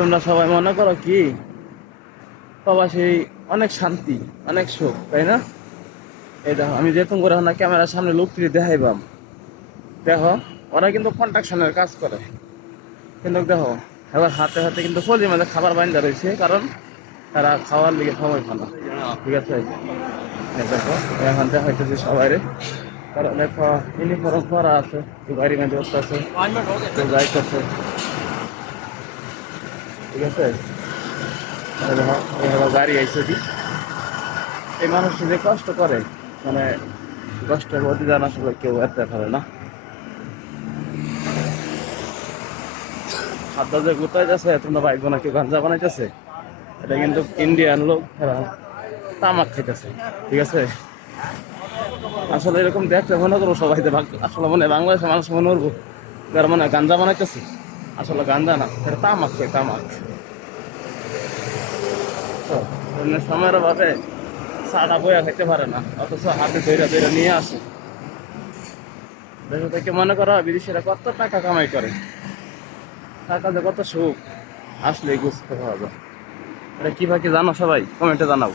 তোমরা সবাই মনে করো কি প্রবাসী অনেক শান্তি, অনেক সুখ, তাই না? এই দেখো আমি যেরকম করে না ক্যামেরার সামনে লোকটি দেখাইবাম, দেখো ওরা কিন্তু কন্ট্রাকশনের কাজ করে, কিন্তু দেখো এবার হাতে হাতে কিন্তু ফলির মধ্যে খাবার বাইন্দা রয়েছে, কারণ তারা খাওয়ার লিগে সময় পায় না। ঠিক আছে, এই দেখো এখন দেখাইতেছি সবাই রে, কারণ দেখো ইউনিফর্ম পরা আছে, গাড়ি মেঝে আছে, কেউ যাইতেছে। ঠিক আছে, এই দেখো এভাবে গাড়ি আইসে দি, এই মানুষটা যে কষ্ট করে, মানে কষ্টের প্রতিদান আসলে কেউ এত পারে না। খাদ্য যে গুতাইতেছে তোমরা বাইক না, কেউ গাঞ্জা বানাইতেছে, এটা কিন্তু ইন্ডিয়ান লোক, এরা তামাক খাইতেছে। ঠিক আছে, আসলে এরকম দেখতে মনে করো সবাই যে আসলে মনে হয় বাংলাদেশের মানুষ মনে করবো যারা মনে হয় গাঞ্জা বানাইতেছে, আসলে গাঞ্জা না, এটা তামাক খায়, তামাক। তো অন্য সময়ের ভাবে চাটা বইয়া খাইতে পারে না, অথচ হাতে ধৈরা ধৈরা নিয়ে আসে। দেশ থেকে মনে করো বিদেশিরা কত টাকা কামাই করে, টাকা যে কত সুখ, আসলে বুঝতে পাওয়া যায়। এটা কি ভাবে জানো সবাই কমেন্টে জানাও।